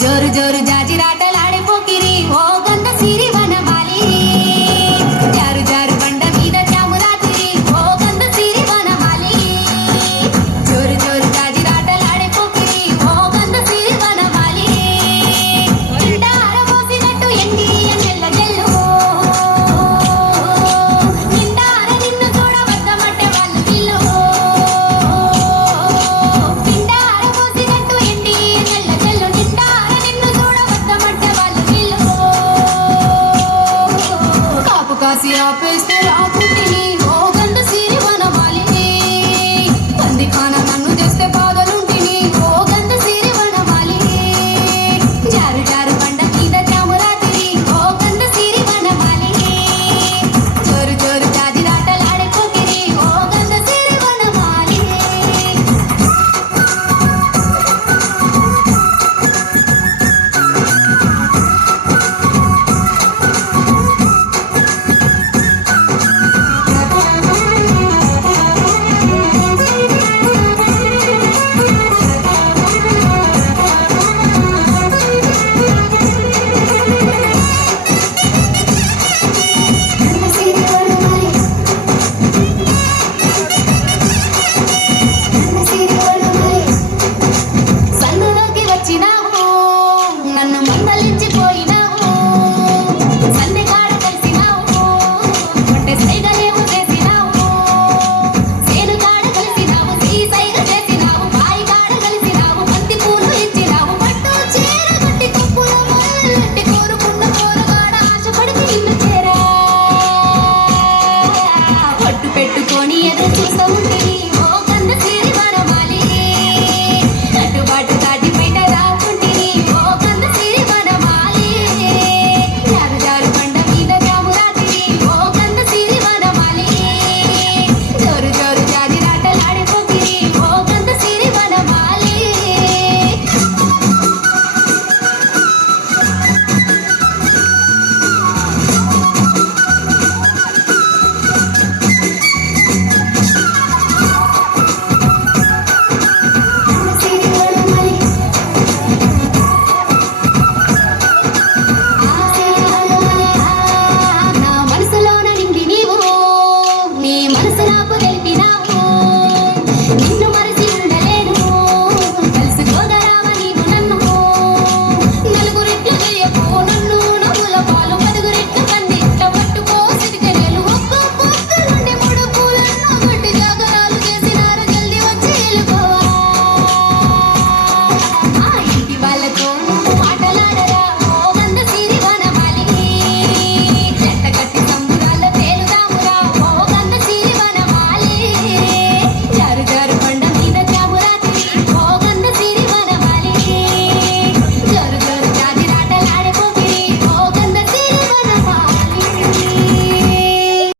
జోరు జోరు జాజిరాటలాడే పోకిరి ఓ గంధ సిరి వనమాలి జారు జారు బండ మీద జాము రాత్రి ఓ గంధ సిరి వనమాలి జోరు జోరు జాజిరాటలాడే పోకిరి ఓ గంధ సిరి వనమాలి నిండార పోసినట్టు ఎండి నెల్ల జల్లు నిండార నిన్ను చూడవద్దమంటే వాళ్ళు పిల్లు నిండార పోసినట్టు ఎండి నెల్ల జల్లు నిండార నిన్ను చూడవద్దమంటే వాళ్ళు పిల్లు కాపు కాసి ఆపేస్తే రాకుంటిని